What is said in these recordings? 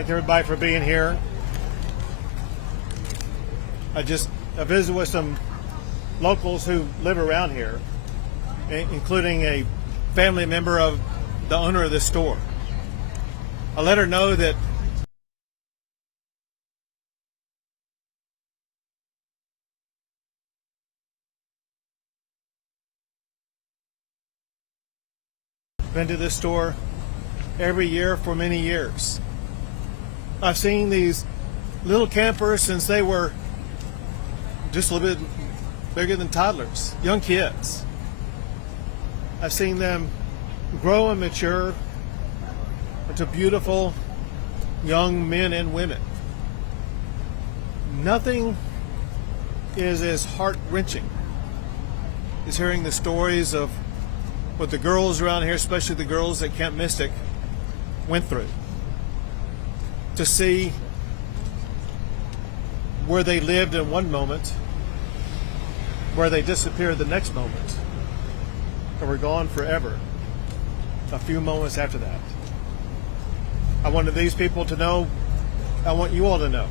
Thank everybody for being here. I visited with some locals who live around here, including a family member of the owner of this store. I let her know that I've been to this store every year for many years. I've seen these little campers since they were just a little bit bigger than toddlers, young kids. I've seen them grow and mature into beautiful young men and women. Nothing is as heart-wrenching as hearing the stories of what the girls around here, especially the girls at Camp Mystic, went through. To see where they lived in one moment, where they disappeared the next moment, and were gone forever a few moments after that. I wanted these people to know, I want you all to know,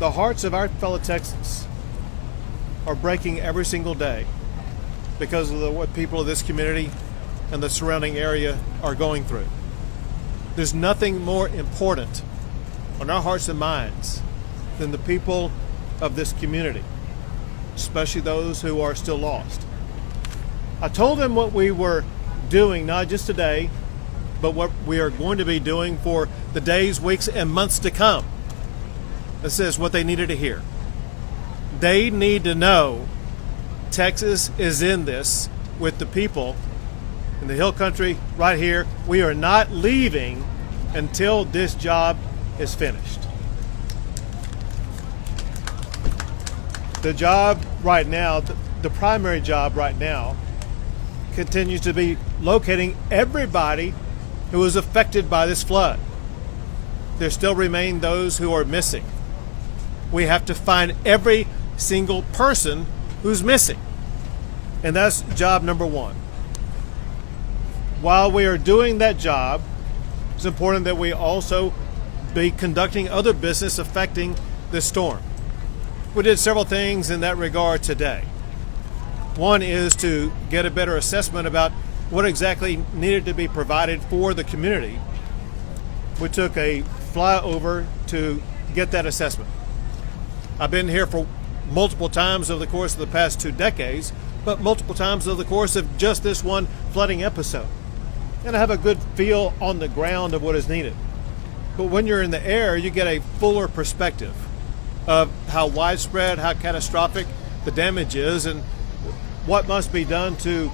the hearts of our fellow Texans are breaking every single day because of what people of this community and the surrounding area are going through. There's nothing more important on our hearts and minds than the people of this community, especially those who are still lost. I told them what we were doing, not just today, but what we are going to be doing for the days, weeks, and months to come. This is what they needed to hear. They need to know Texas is in this with the people in the Hill Country right here. We are not leaving until this job is finished. The job right now, the primary job right now, continues to be locating everybody who was affected by this flood. There still remain those who are missing. We have to find every single person who's missing. And that's job number one. While we are doing that job, it's important that we also be conducting other business affecting this storm. We did several things in that regard today. One is to get a better assessment about what exactly needed to be provided for the community. We took a flyover to get that assessment. I've been here for multiple times over the course of the past 2 decades, but multiple times over the course of just this one flooding episode. And I have a good feel on the ground of what is needed. But when you're in the air, you get a fuller perspective of how widespread, how catastrophic the damage is, and what must be done to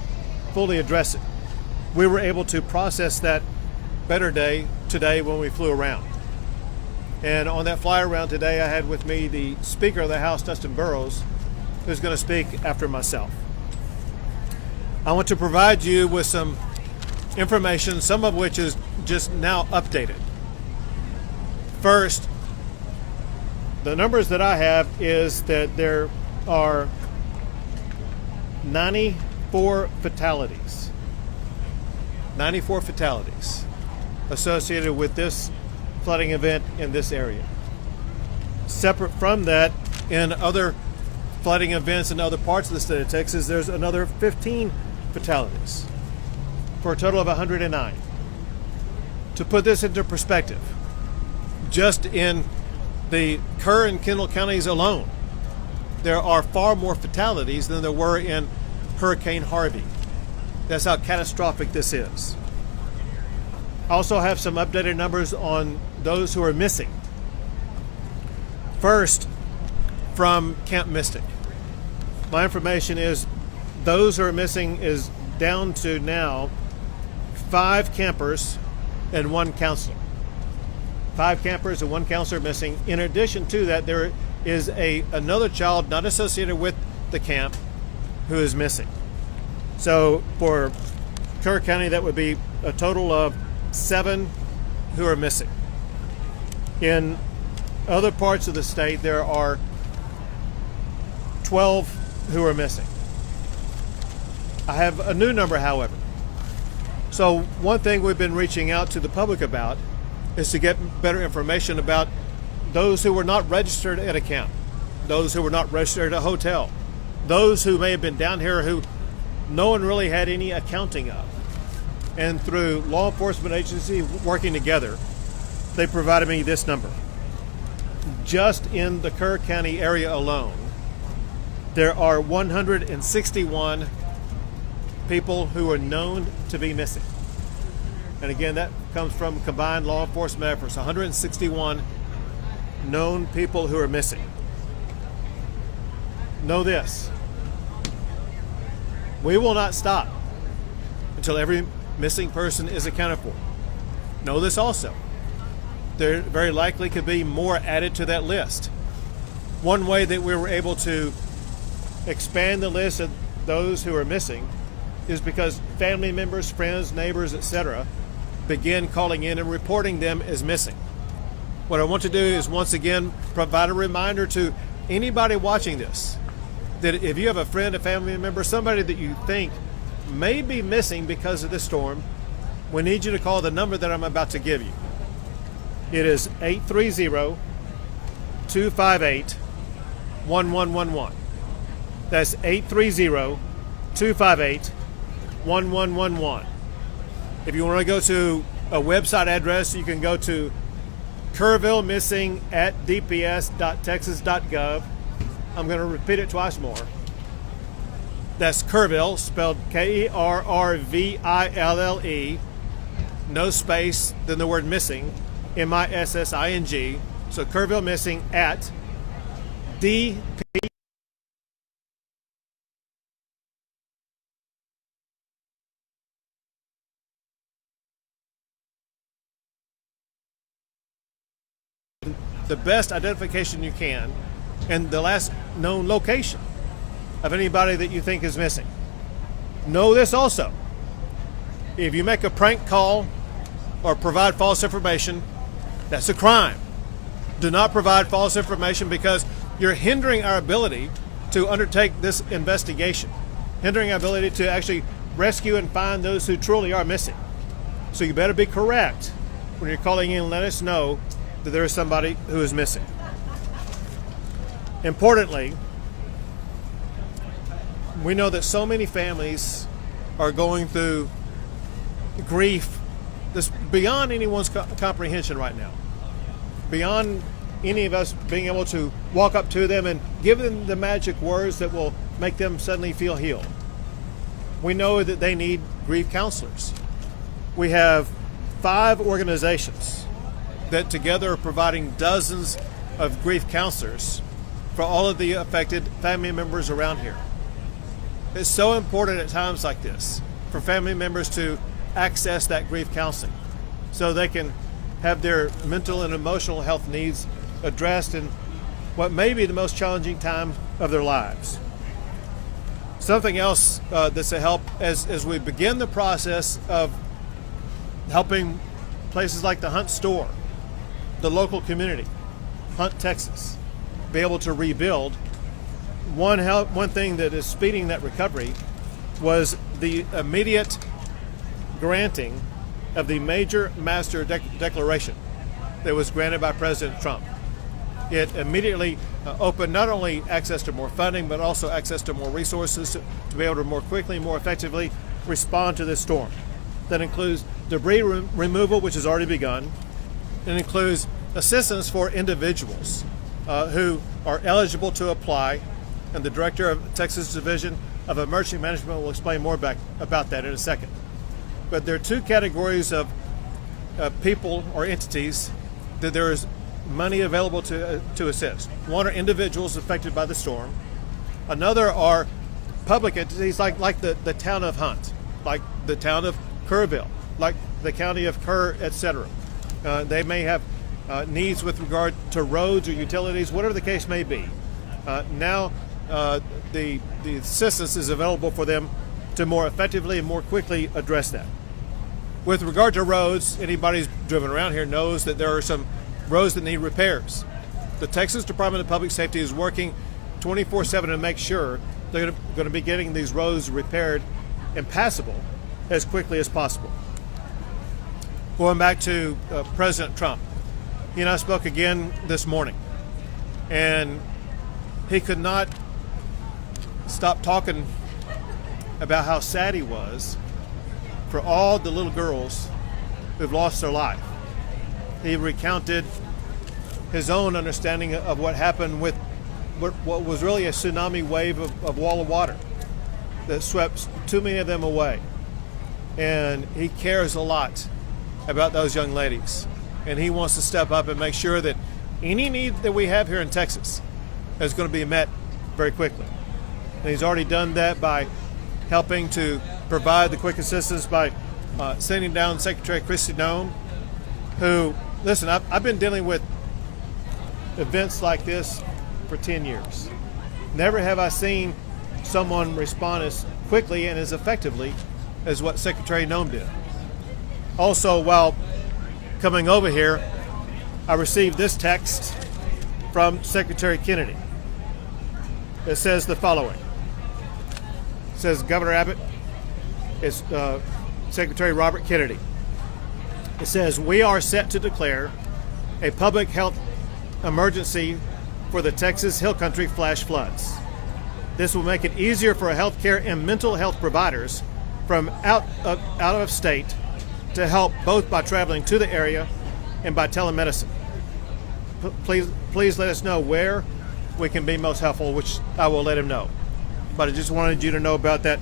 fully address it. We were able to process that better today when we flew around. And on that fly around today, I had with me the Speaker of the House, Dustin Burrows, who's going to speak after myself. I want to provide you with some information, some of which is just now updated. First, the numbers that I have is that there are 94 fatalities. 94 fatalities associated with this flooding event in this area. Separate from that, in other flooding events in other parts of the state of Texas, there's another 15 fatalities for a total of 109. To put this into perspective, just in the Kerr and Kendall counties alone, there are far more fatalities than there were in Hurricane Harvey. That's how catastrophic this is. I also have some updated numbers on those who are missing. First, from Camp Mystic. My information is those who are missing is down to now 5 campers and 1 counselor. 5 campers and 1 counselor missing. In addition to that, there is another child not associated with the camp who is missing. So for Kerr County, that would be a total of 7 who are missing. In other parts of the state, there are 12 who are missing. I have a new number, however. So one thing we've been reaching out to the public about is to get better information about those who were not registered at a camp, those who were not registered at a hotel, those who may have been down here who no one really had any accounting of. And through law enforcement agencies working together, they provided me this number. Just in the Kerr County area alone, there are 161 people who are known to be missing. And again, that comes from combined law enforcement efforts, 161 known people who are missing. Know this, we will not stop until every missing person is accounted for. Know this also, there very likely could be more added to that list. One way that we were able to expand the list of those who are missing is because family members, friends, neighbors, etc. begin calling in and reporting them as missing. What I want to do is once again provide a reminder to anybody watching this that if you have a friend, a family member, somebody that you think may be missing because of this storm, we need you to call the number that I'm about to give you. It is 830-258-1111. That's 830-258-1111. If you want to go to a website address, you can go to kerrvillemissing@dps.texas.gov. I'm going to repeat it twice more. That's Kerrville, spelled Kerrville, no space, then the word missing, MISSING. So Kerrville Missing at DP. The best identification you can and the last known location of anybody that you think is missing. Know this also. If you make a prank call or provide false information, that's a crime. Do not provide false information because you're hindering our ability to undertake this investigation, hindering our ability to actually rescue and find those who truly are missing. So you better be correct when you're calling in and let us know that there is somebody who is missing. Importantly, we know that so many families are going through grief that's beyond anyone's comprehension right now, beyond any of us being able to walk up to them and give them the magic words that will make them suddenly feel healed. We know that they need grief counselors. We have 5 organizations that together are providing dozens of grief counselors for all of the affected family members around here. It's so important at times like this for family members to access that grief counseling so they can have their mental and emotional health needs addressed in what may be the most challenging time of their lives. Something else that's a help as we begin the process of helping places like the Hunt store, the local community, Hunt, Texas, be able to rebuild. One thing that is speeding that recovery was the immediate granting of the major master declaration that was granted by President Trump. It immediately opened not only access to more funding, but also access to more resources to be able to more quickly, more effectively respond to this storm. That includes debris removal, which has already begun. It includes assistance for individuals who are eligible to apply, and the director of Texas Division of Emergency Management will explain more about that in a second. But there are 2 categories of people or entities that there is money available to assist. One are individuals affected by the storm. Another are public entities like the town of Hunt, like the town of Kerrville, like the county of Kerr, etc. They may have needs with regard to roads or utilities, whatever the case may be. Now the assistance is available for them to more effectively and more quickly address that. With regard to roads, anybody who's driven around here knows that there are some roads that need repairs. The Texas Department of Public Safety is working 24/7 to make sure they're going to be getting these roads repaired and passable as quickly as possible. Going back to President Trump, he and I spoke again this morning, and he could not stop talking about how sad he was for all the little girls who've lost their life. He recounted his own understanding of what happened with what was really a tsunami wave of wall of water that swept too many of them away. And he cares a lot about those young ladies. And he wants to step up and make sure that any need that we have here in Texas is going to be met very quickly. And he's already done that by helping to provide the quick assistance by sending down Secretary Kristi Noem, who, listen, I've been dealing with events like this for 10 years. Never have I seen someone respond as quickly and as effectively as what Secretary Noem did. Also, while coming over here, I received this text from Secretary Kennedy. It says the following. It says, Governor Abbott, it's Secretary Robert Kennedy. It says, we are set to declare a public health emergency for the Texas Hill Country flash floods. This will make it easier for healthcare and mental health providers from out of state to help both by traveling to the area and by telemedicine. Please let us know where we can be most helpful, which I will let him know. But I just wanted you to know about that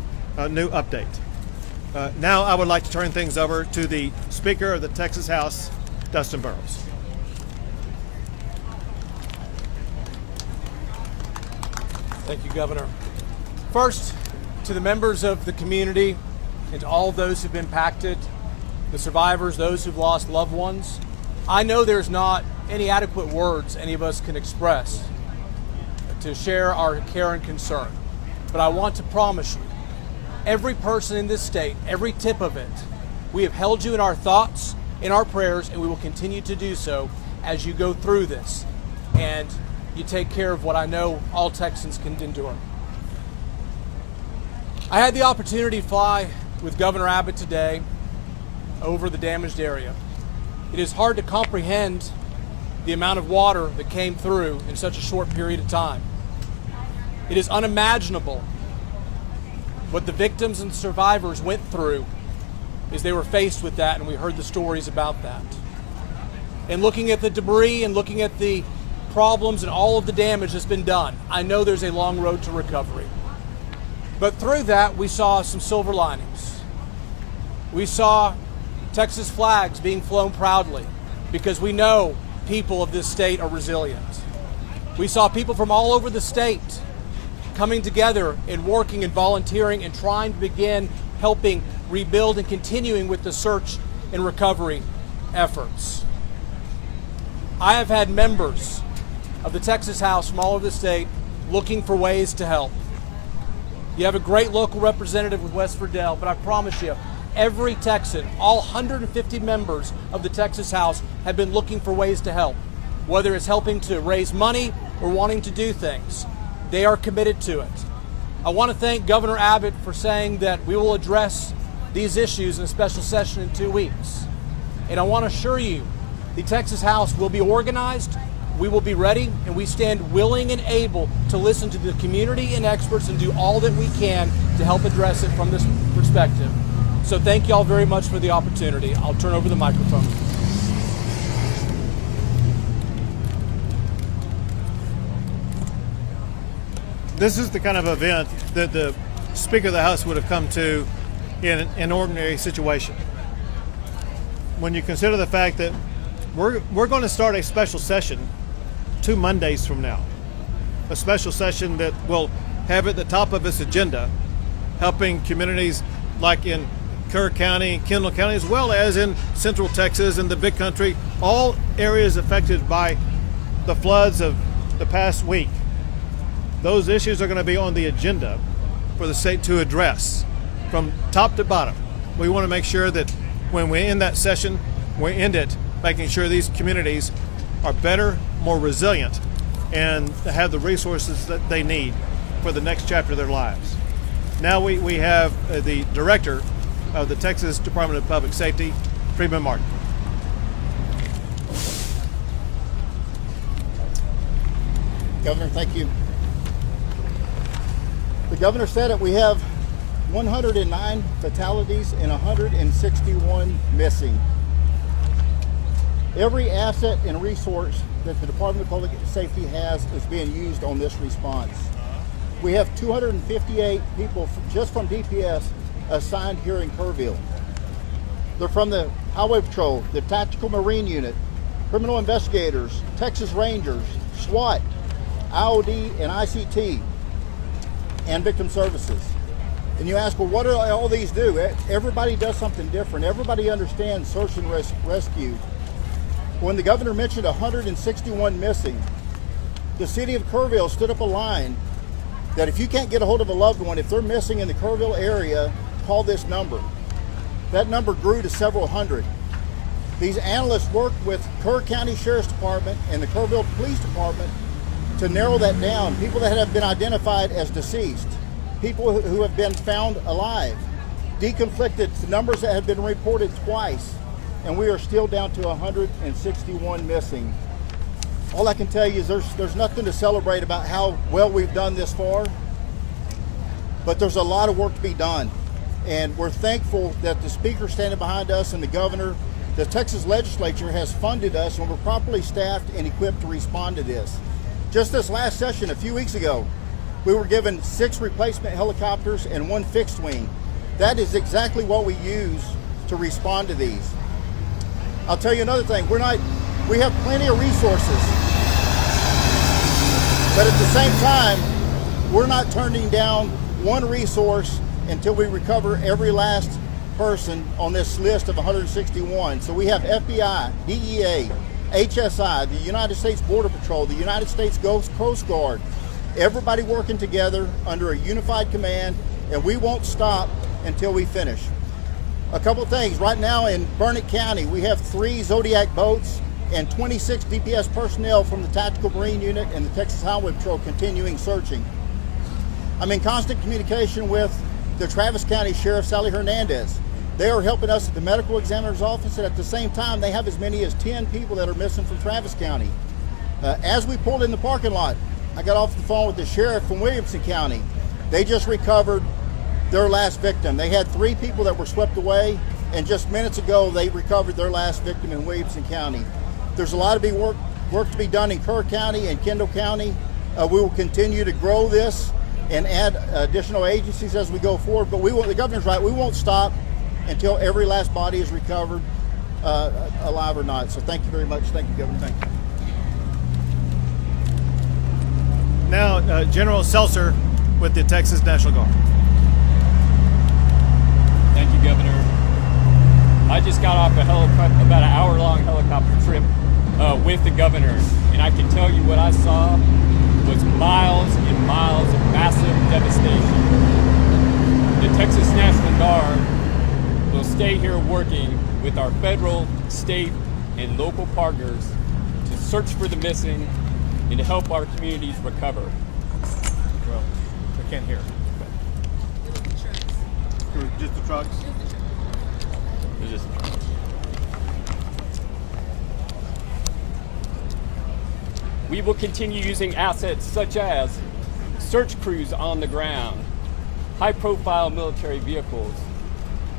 new update. Now I would like to turn things over to the Speaker of the Texas House, Dustin Burrows. Thank you, Governor. First, to the members of the community and to all those who've been impacted, the survivors, those who've lost loved ones, I know there's not any adequate words any of us can express to share our care and concern. But I want to promise you, every person in this state, every tip of it, we have held you in our thoughts, in our prayers, and we will continue to do so as you go through this and you take care of what I know all Texans can endure. I had the opportunity to fly with Governor Abbott today over the damaged area. It is hard to comprehend the amount of water that came through in such a short period of time. It is unimaginable what the victims and survivors went through as they were faced with that, and we heard the stories about that. And looking at the debris and looking at the problems and all of the damage that's been done, I know there's a long road to recovery. But through that, we saw some silver linings. We saw Texas flags being flown proudly because we know people of this state are resilient. We saw people from all over the state coming together and working and volunteering and trying to begin helping rebuild and continuing with the search and recovery efforts. I have had members of the Texas House from all over the state looking for ways to help. You have a great local representative with West Verdell, but I promise you, every Texan, all 150 members of the Texas House have been looking for ways to help, whether it's helping to raise money or wanting to do things. They are committed to it. I want to thank Governor Abbott for saying that we will address these issues in a special session in 2 weeks. And I want to assure you, the Texas House will be organized, we will be ready, and we stand willing and able to listen to the community and experts and do all that we can to help address it from this perspective. So thank you all very much for the opportunity. I'll turn over the microphone. This is the kind of event that the Speaker of the House would have come to in an ordinary situation. When you consider the fact that we're going to start a special session 2 Mondays from now, a special session that will have at the top of its agenda helping communities like in Kerr County, Kendall County, as well as in Central Texas and the Big Country, all areas affected by the floods of the past week. Those issues are going to be on the agenda for the state to address from top to bottom. We want to make sure that when we end that session, we end it making sure these communities are better, more resilient, and have the resources that they need for the next chapter of their lives. Now we have the director of the Texas Department of Public Safety, Freeman Martin. Governor, thank you. The governor said it. We have 109 fatalities and 161 missing. Every asset and resource that the Department of Public Safety has is being used on this response. We have 258 people just from DPS assigned here in Kerrville. They're from the Highway Patrol, the Tactical Marine Unit, Criminal Investigators, Texas Rangers, SWAT, IOD and ICT, and Victim Services. And you ask, well, what do all these do? Everybody does something different. Everybody understands search and rescue. When the governor mentioned 161 missing, the city of Kerrville stood up a line that if you can't get a hold of a loved one, if they're missing in the Kerrville area, call this number. That number grew to several hundred. These analysts worked with Kerr County Sheriff's Department and the Kerrville Police Department to narrow that down. People that have been identified as deceased, people who have been found alive, deconflicted, the numbers that have been reported twice, and we are still down to 161 missing. All I can tell you is there's nothing to celebrate about how well we've done this far, but there's a lot of work to be done. And we're thankful that the speaker standing behind us and the governor, the Texas legislature has funded us, and we're properly staffed and equipped to respond to this. Just this last session, a few weeks ago, we were given 6 replacement helicopters and 1 fixed wing. That is exactly what we use to respond to these. I'll tell you another thing, we have plenty of resources, but at the same time, we're not turning down one resource until we recover every last person on this list of 161. So we have FBI, DEA, HSI, the United States Border Patrol, the United States Coast Guard, everybody working together under a unified command, and we won't stop until we finish. A couple of things. Right now in Burnett County, we have 3 Zodiac boats and 26 DPS personnel from the Tactical Marine Unit and the Texas Highway Patrol continuing searching. I'm in constant communication with the Travis County Sheriff, Sally Hernandez. They are helping us at the medical examiner's office, and at the same time, they have as many as 10 people that are missing from Travis County. As we pulled in the parking lot, I got off the phone with the sheriff from Williamson County. They just recovered their last victim. They had 3 people that were swept away, and just minutes ago, they recovered their last victim in Williamson County. There's a lot of work to be done in Kerr County and Kendall County. We will continue to grow this and add additional agencies as we go forward, but the governor's right, we won't stop until every last body is recovered, alive or not. So thank you very much. Thank you, Governor. Thank you. Now, General Seltzer with the Texas National Guard. Thank you, Governor. I just got off about an hour-long helicopter trip with the governor, and I can tell you what I saw was miles and miles of massive devastation. The Texas National Guard will stay here working with our federal, state, and local partners to search for the missing and to help our communities recover. Well, I can't hear. Just the trucks? We will continue using assets such as search crews on the ground, high-profile military vehicles,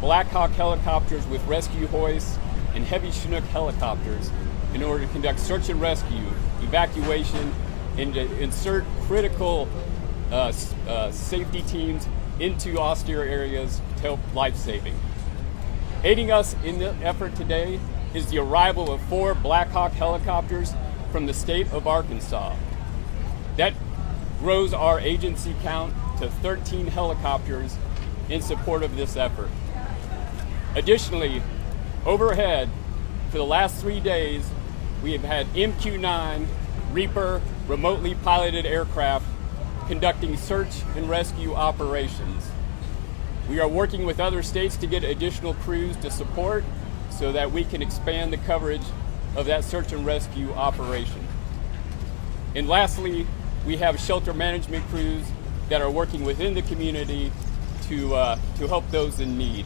Black Hawk helicopters with rescue hoists, and heavy Chinook helicopters in order to conduct search and rescue, evacuation, and to insert critical safety teams into austere areas to help life-saving. Aiding us in the effort today is the arrival of 4 Black Hawk helicopters from the state of Arkansas. That grows our agency count to 13 helicopters in support of this effort. Additionally, overhead, for the last 3 days, we have had MQ-9 Reaper remotely piloted aircraft conducting search and rescue operations. We are working with other states to get additional crews to support so that we can expand the coverage of that search and rescue operation. And lastly, we have shelter management crews that are working within the community to help those in need.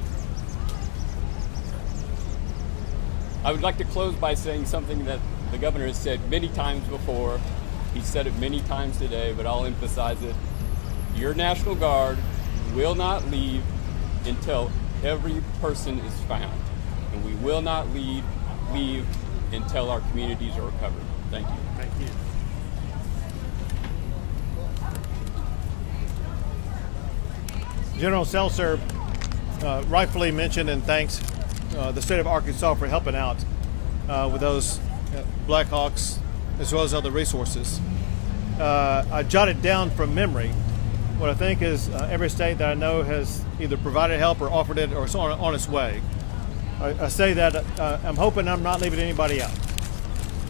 I would like to close by saying something that the governor has said many times before, He said it many times today, but I'll emphasize it. Your National Guard will not leave until every person is found. And we will not leave until our communities are recovered. Thank you. Thank you. General Seltzer rightfully mentioned and thanks the state of Arkansas for helping out with those Blackhawks as well as other resources. I jotted down from memory what I think is every state that I know has either provided help or offered it or is on its way. I say that I'm hoping I'm not leaving anybody out.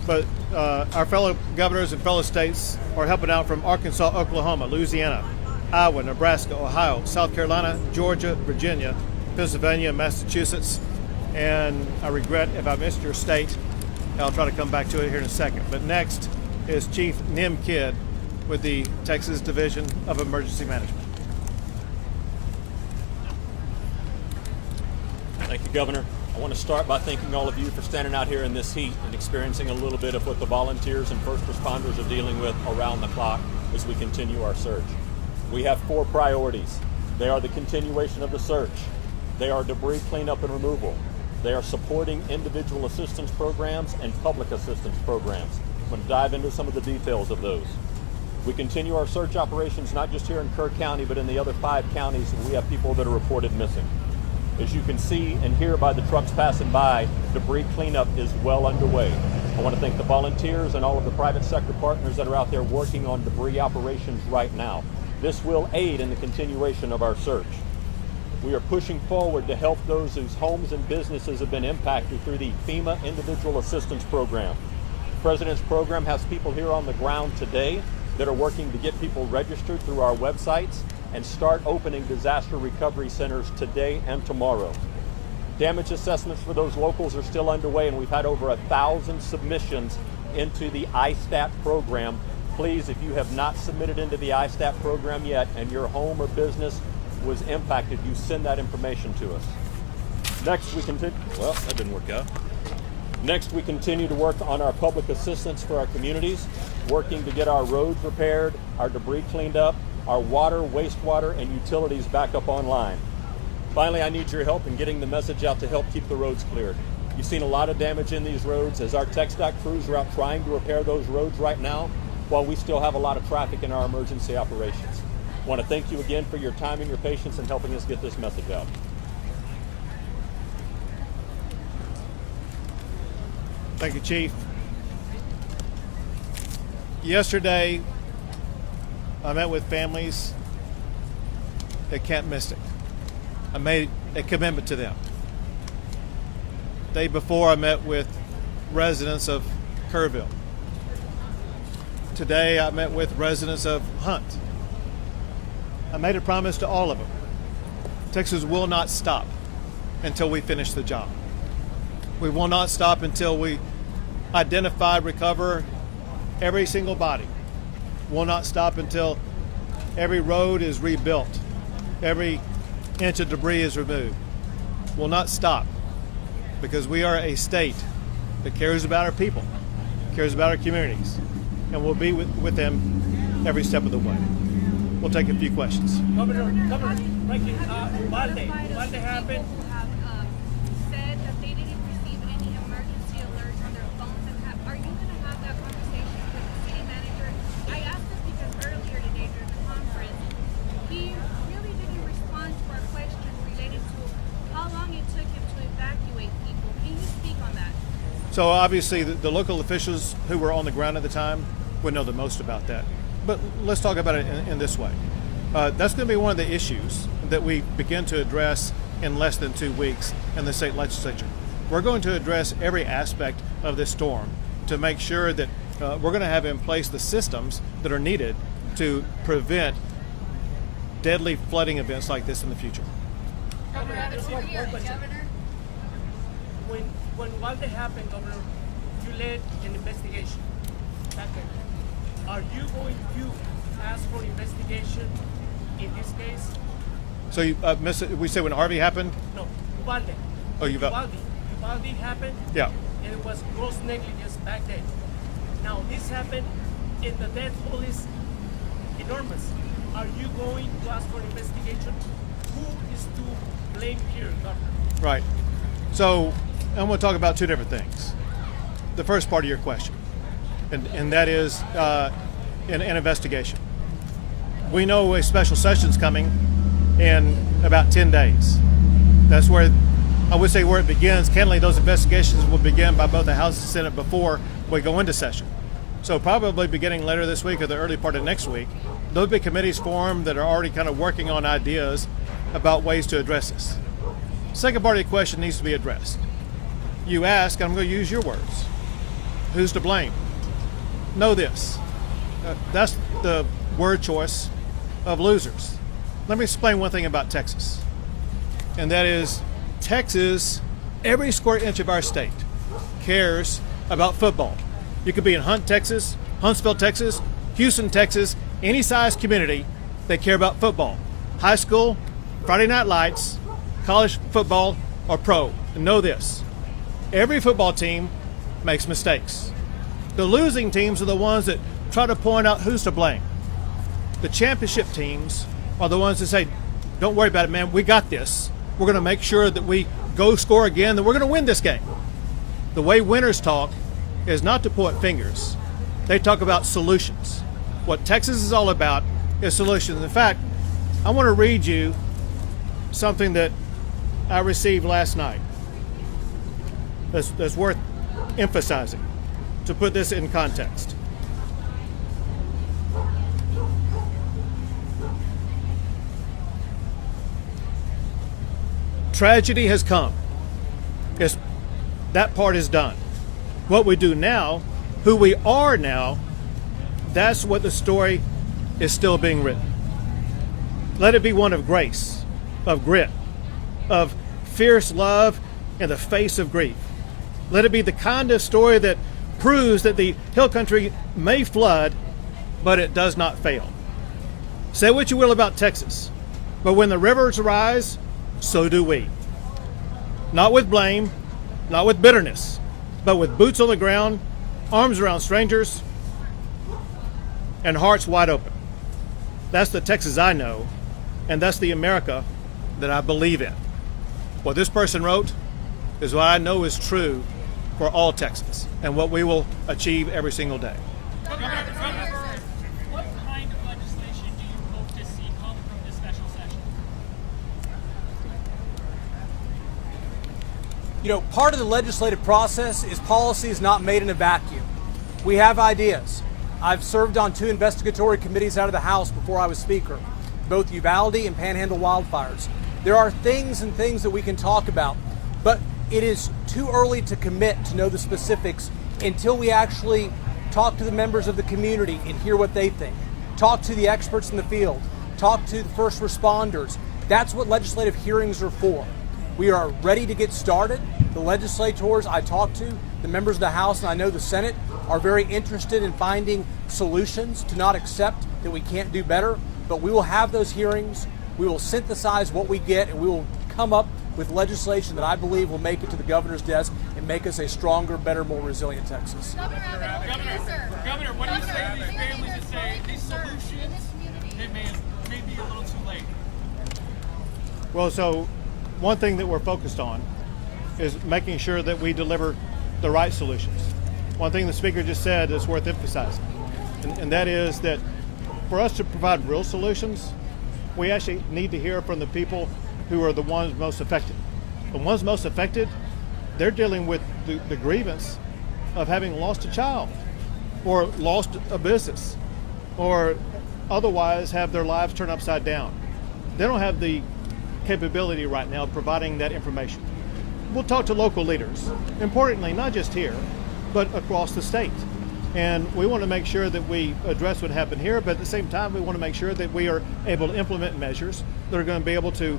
But our fellow governors and fellow states are helping out from Arkansas, Oklahoma, Louisiana, Iowa, Nebraska, Ohio, South Carolina, Georgia, Virginia, Pennsylvania, Massachusetts, and I regret if I missed your state. I'll try to come back to it here in a second. But next is Chief Nim Kidd with the Texas Division of Emergency Management. Thank you, Governor. I want to start by thanking all of you for standing out here in this heat and experiencing a little bit of what the volunteers and first responders are dealing with around the clock as we continue our search. We have 4 priorities. They are the continuation of the search. They are debris cleanup and removal. They are supporting individual assistance programs and public assistance programs. I'm going to dive into some of the details of those. We continue our search operations not just here in Kerr County, but in the other 5 counties where we have people that are reported missing. As you can see and hear by the trucks passing by, debris cleanup is well underway. I want to thank the volunteers and all of the private sector partners that are out there working on debris operations right now. This will aid in the continuation of our search. We are pushing forward to help those whose homes and businesses have been impacted through the FEMA Individual Assistance Program. The President's program has people here on the ground today that are working to get people registered through our websites and start opening disaster recovery centers today and tomorrow. Damage assessments for those locals are still underway, and we've had over 1,000 submissions into the ISTAT program. Please, if you have not submitted into the ISTAT program yet and your home or business was impacted, you send that information to us. Next, we continue. Well, that didn't work out. Next, we continue to work on our public assistance for our communities, working to get our roads repaired, our debris cleaned up, our water, wastewater, and utilities back up online. Finally, I need your help in getting the message out to help keep the roads cleared. You've seen a lot of damage in these roads as our TxDOT crews are out trying to repair those roads right now, while we still have a lot of traffic in our emergency operations. I want to thank you again for your time and your patience in helping us get this message out. Thank you, Chief. Yesterday, I met with families that can't miss it. I made a commitment to them. The day before, I met with residents of Kerrville. Today, I met with residents of Hunt. I made a promise to all of them. Texas will not stop until we finish the job. We will not stop until we identify, recover every single body. We'll not stop until every road is rebuilt, every inch of debris is removed. We'll not stop because we are a state that cares about our people, cares about our communities, and we'll be with them every step of the way. We'll take a few questions. Governor, right here, Uvalde happened. Have said that they didn't receive any emergency alerts on their phones. Are you going to have that conversation with the city manager? I asked this because earlier today during the conference, he really didn't respond to our question related to how long it took him to evacuate people. Can you speak on that? So obviously the local officials who were on the ground at the time would know the most about that. But let's talk about it in this way. That's going to be one of the issues that we begin to address in less than 2 weeks in the state legislature. We're going to address every aspect of this storm to make sure that we're going to have in place the systems that are needed to prevent deadly flooding events like this in the future. Governor, when Uvalde happened, Governor, you led an investigation. Are you going to ask for investigation in this case? So we said when Harvey happened? No, Uvalde. Oh, Uvalde happened. Yeah. And it was gross negligence back then. Now this happened and the death toll is enormous. Are you going to ask for an investigation? Who is to blame here, Governor? Right. So I'm going to talk about two different things. The first part of your question, and that is an investigation. We know a special session's coming in about 10 days. That's where, I would say, where it begins. Candidly, those investigations will begin by both the House and Senate before we go into session. So probably beginning later this week or the early part of next week, there'll be committees formed that are already kind of working on ideas about ways to address this. Second part of the question needs to be addressed. You ask, and I'm going to use your words, who's to blame? Know this. That's the word choice of losers. Let me explain one thing about Texas, and that is Texas, every square inch of our state cares about football. You could be in Hunt, Texas, Huntsville, Texas, Houston, Texas, any size community, they care about football. High school, Friday night lights, college football, or pro. And know this, every football team makes mistakes. The losing teams are the ones that try to point out who's to blame. The championship teams are the ones that say, don't worry about it, man, we got this. We're going to make sure that we go score again, that we're going to win this game. The way winners talk is not to point fingers. They talk about solutions. What Texas is all about is solutions. In fact, I want to read you something that I received last night that's worth emphasizing to put this in context. Tragedy has come. That part is done. What we do now, who we are now, that's what the story is still being written. Let it be one of grace, of grit, of fierce love in the face of grief. Let it be the kind of story that proves that the hill country may flood, but it does not fail. Say what you will about Texas, but when the rivers rise, so do we. Not with blame, not with bitterness, but with boots on the ground, arms around strangers, and hearts wide open. That's the Texas I know, and that's the America that I believe in. What this person wrote is what I know is true for all Texans, and what we will achieve every single day. What kind of legislation do you hope to see come from this special session? You know, part of the legislative process is policy is not made in a vacuum. We have ideas. I've served on 2 investigatory committees out of the House before I was Speaker, both Uvalde and Panhandle wildfires. There are things that we can talk about, but it is too early to commit to know the specifics until we actually talk to the members of the community and hear what they think. Talk to the experts in the field. Talk to the first responders. That's what legislative hearings are for. We are ready to get started. The legislators I talk to, the members of the House, and I know the Senate, are very interested in finding solutions to not accept that we can't do better, but we will have those hearings. We will synthesize what we get, and we will come up with legislation that I believe will make it to the governor's desk and make us a stronger, better, more resilient Texas. Governor, what do you say to these families that say these solutions may be a little too late? Well, so one thing that we're focused on is making sure that we deliver the right solutions. One thing the speaker just said is worth emphasizing, and that is that for us to provide real solutions, we actually need to hear from the people who are the ones most affected. The ones most affected, they're dealing with the grievance of having lost a child or lost a business or otherwise have their lives turned upside down. They don't have the capability right now of providing that information. We'll talk to local leaders, importantly, not just here, but across the state. And we want to make sure that we address what happened here, but at the same time, we want to make sure that we are able to implement measures that are going to be able to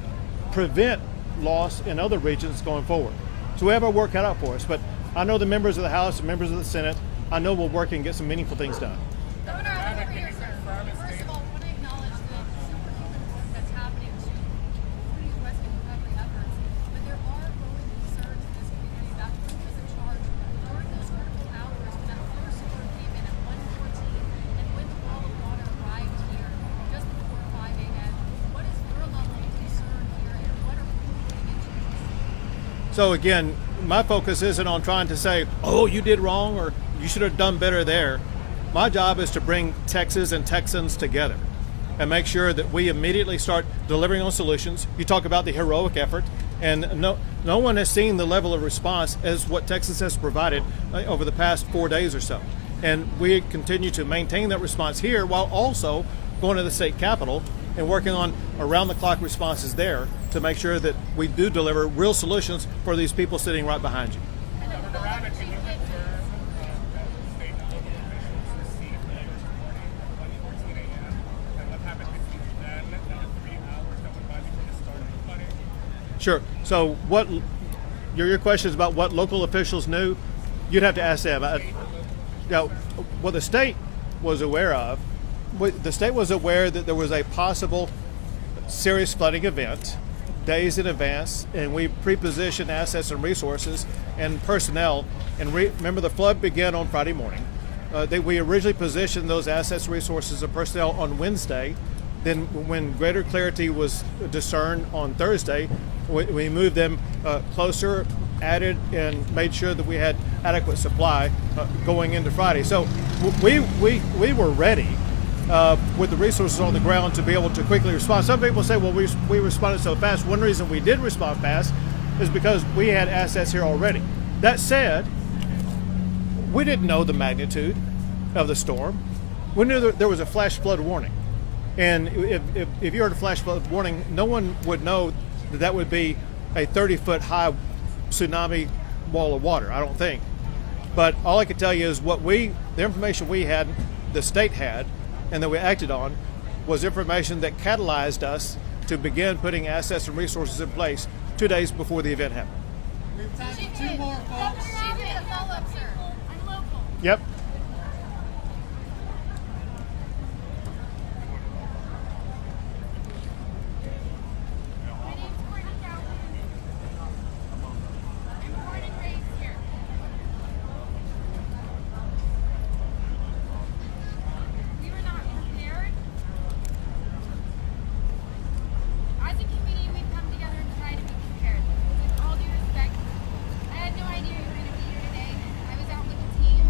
prevent loss in other regions going forward. So we have our work cut out for us, but I know the members of the House and members of the Senate, I know we'll work and get some meaningful things done. Governor, I have a here, sir. First of all, I want to acknowledge the superhuman work that's happening to increase rescue and recovery efforts, but there are growing concerns in this community about who was in charge during those critical hours when that first order came in at 1:14 and So again, my focus isn't on trying to say, oh, you did wrong or you should have done better there. My job is to bring Texas and Texans together and make sure that we immediately start delivering on solutions. You talk about the heroic effort, and no one has seen the level of response as what Texas has provided over the past 4 days or so. And we continue to maintain that response here while also going to the state capitol and working on around-the-clock responses there to make sure that we do deliver real solutions for these people sitting right behind you. Governor Abbott, can you confirm that state and local officials received letters reporting at 1:14 a.m. and what happened between then and the 3 hours that went by before the start of the flooding? Sure. So what your question is about what local officials knew? You'd have to ask them. What the state was aware of, the state was aware that there was a possible serious flooding event days in advance, and we pre-positioned assets and resources and personnel. And remember, the flood began on Friday morning. We originally positioned those assets, resources, and personnel on Wednesday. Then when greater clarity was discerned on Thursday, we moved them closer, added, and made sure that we had adequate supply going into Friday. So we were ready with the resources on the ground to be able to quickly respond. Some people say, well, we responded so fast. One reason we did respond fast is because we had assets here already. That said, we didn't know the magnitude of the storm. We knew that there was a flash flood warning. And if you heard a flash flood warning, no one would know that would be a 30-foot high tsunami wall of water, I don't think. But all I can tell you is the information we had, the state had, and that we acted on, was information that catalyzed us to begin putting assets and resources in place 2 days before the event happened. We've time for 2 more, folks. I'm local. Yep. My name's Courtney Calvin. I'm born and raised here. We were not prepared. As a community, we've come together and tried to be prepared. With all due respect, I had no idea you were going to be here today. I was out with the team.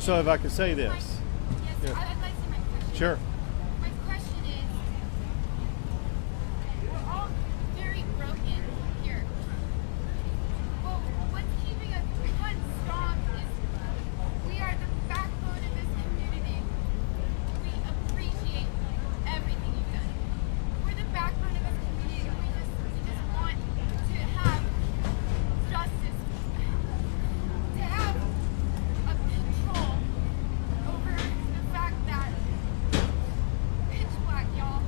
So if I could say this. Yes, Yeah. I'd like to say my question. Sure. My question is, we're all very broken here. Well, what's keeping us one strong is we are the backbone of this community. We appreciate everything you've done. We're the backbone of this community. We just want to have justice, to have a control over the fact that pitch black, y'all.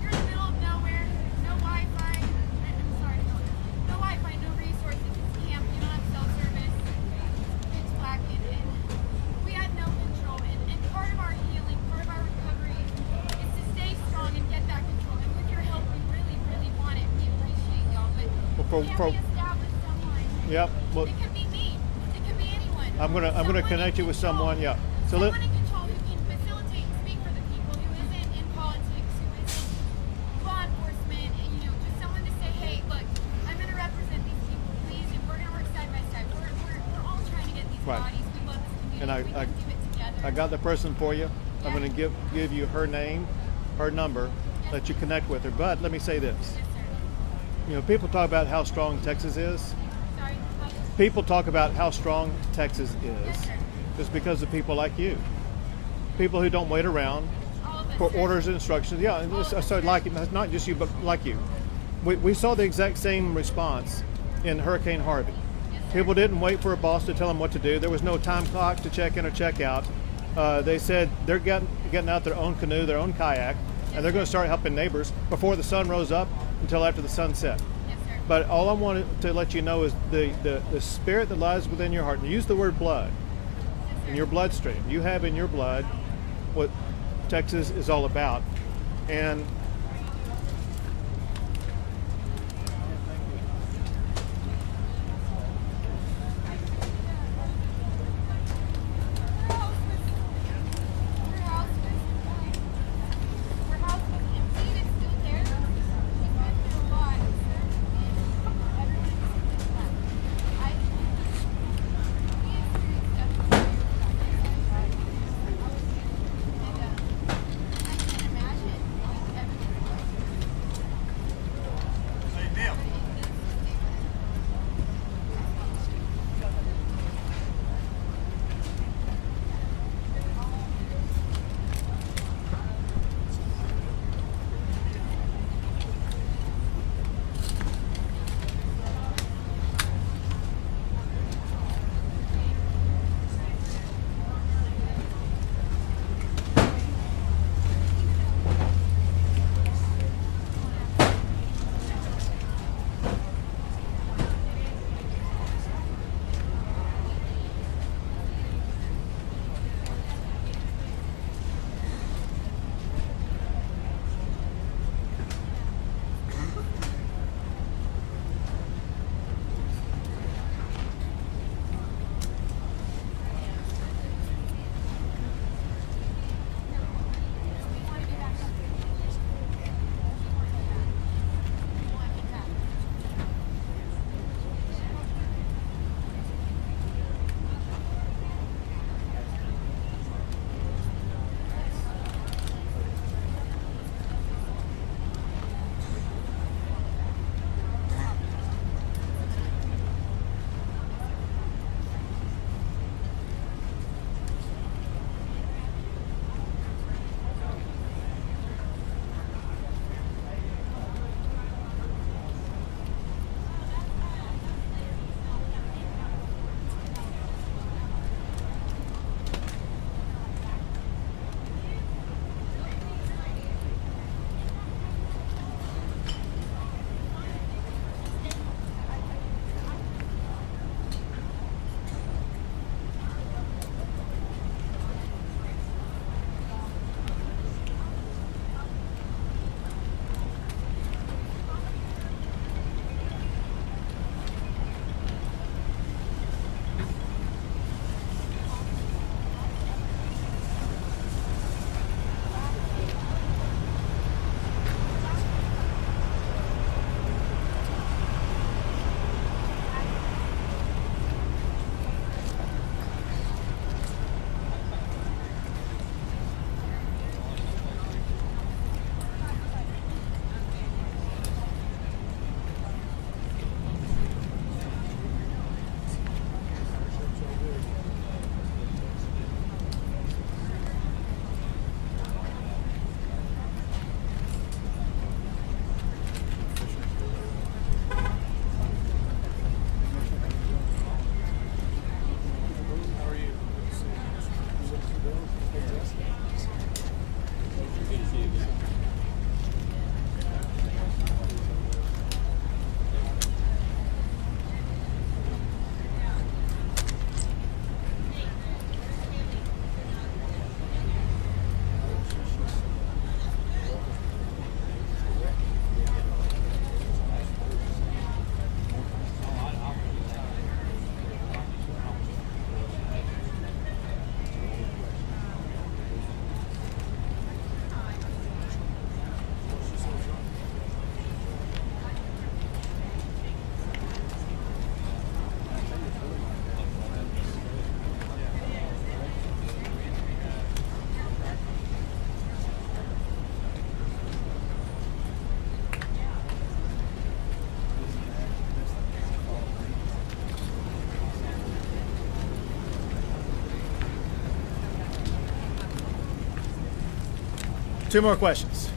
You're in the middle of nowhere, no Wi-Fi. I'm sorry, no Wi-Fi, no resources. It's camp. You don't have cell service. Pitch black, and we had no control. And part of our healing, part of our recovery, is to stay strong and get that control. And with your help, we really, really want it. We appreciate y'all, but Well, can we establish someone? Yep. Well, It could be me. It could be anyone. I'm gonna Someone connect you in with control. someone. Yeah. So Someone let. in control who can facilitate and speak for the people, who isn't in politics, who isn't law enforcement, and just someone to say, hey, look, I'm going to represent these people, please, and we're going to work side by side. We're all trying to get these Right. bodies. We love this community. And we can do it together. I got the person for you. I'm Yeah. going to give you her name, her number, let you connect with her. But let me say this. Yes, sir. People talk about how strong Texas is. Sorry. People talk about how strong Texas Yes, is. sir. It's because of people like you. People who don't wait around All of us, for sir. orders and instructions. Yeah, and so like not just you, but like you. We saw the exact same response in Hurricane Harvey. People didn't wait for a boss to tell them what to do. There was no time clock to check in or check out. They said they're getting out their own canoe, their own kayak, and they're going to start helping neighbors before the sun rose up until after the sun set. Yes, sir. But all I wanted to let you know is the spirit that lies within your heart. And use the word blood in your bloodstream. You have in your blood what Texas is all about. And Two more questions.